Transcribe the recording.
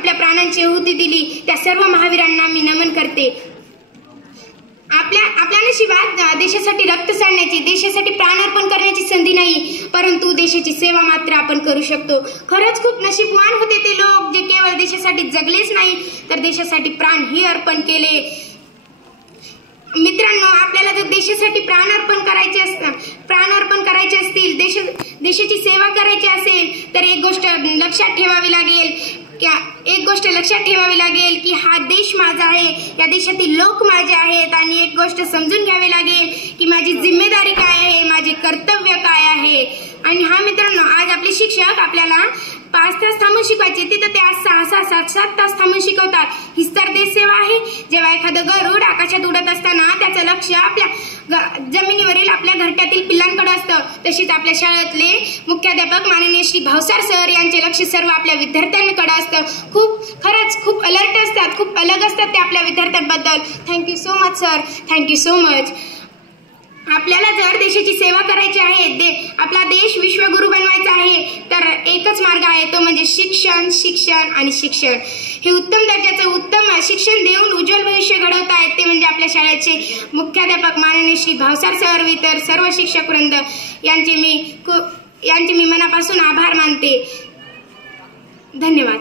आपल्या प्राणांची आहुती दिली त्या सर्व महावीरांना मी नमन करते। आपल्या नशिबात देशासाठी रक्त सांडण्याची, देशासाठी प्राण अर्पण करण्याची संधी नाही, परंतु देशाची सेवा मात्र आपण करू शकतो। खरंच खूप नशीबवान होते ते लोक जे केवळ देशासाठी जगलेच नाही तर देशासाठी प्राणही अर्पण केले। मित्रांनो, आपल्याला जर देशासाठी प्राण अर्पण करायचे असतील, देशाची सेवा करायची असेल तर एक गोष्ट लक्षात ठेवावी लागेल की हा देश माझा आहे, या देशातील लोक माझे आहेत, आणि एक गोष्ट समजून घ्यावी लागेल की माझी जिम्मेदारी काय आहे, माझे कर्तव्य काय आहे। आणि हा मित्रांनो, आज आपले शिक्षक आपल्याला 5 तास थांबून शिकवायचे, तिथं ते आज 6-6, 7-7 तास थांबून शिकवतात। हीच तर देश सेवा आहे। जेव्हा एखादं गरुड आकाशात उडत असताना त्याचं लक्ष आपल्या जमिनीवरील आपल्या घरट्यातील पिल्लांकडे असतं, तशीच आपल्या शाळेतले मुख्याध्यापक माननीय श्री भावसार सर यांचे लक्ष सर्व आपल्या विद्यार्थ्यांकडे असतं। खरंच खूप अलर्ट असतात, खूप अलग असतात ते आपल्या विद्यार्थ्यांबद्दल। Thank you so much sir, thank you so much. आपल्याला जर देशाची सेवा करायची आहे, आपला देश विश्वगुरु बनवायचा आहे, तर एकच मार्ग आहे, तो म्हणजे शिक्षण, शिक्षण आणि शिक्षण। हे उत्तम दर्जाचं उत्तम शिक्षण देऊन उज्ज्वल भविष्य घडवत आहेत ते म्हणजे आपल्या शाळेचे मुख्याध्यापक माननीय श्री भावसार सर, इतर सर्व शिक्षक वृंद यांचे मी मनापासून आभार मानते। धन्यवाद।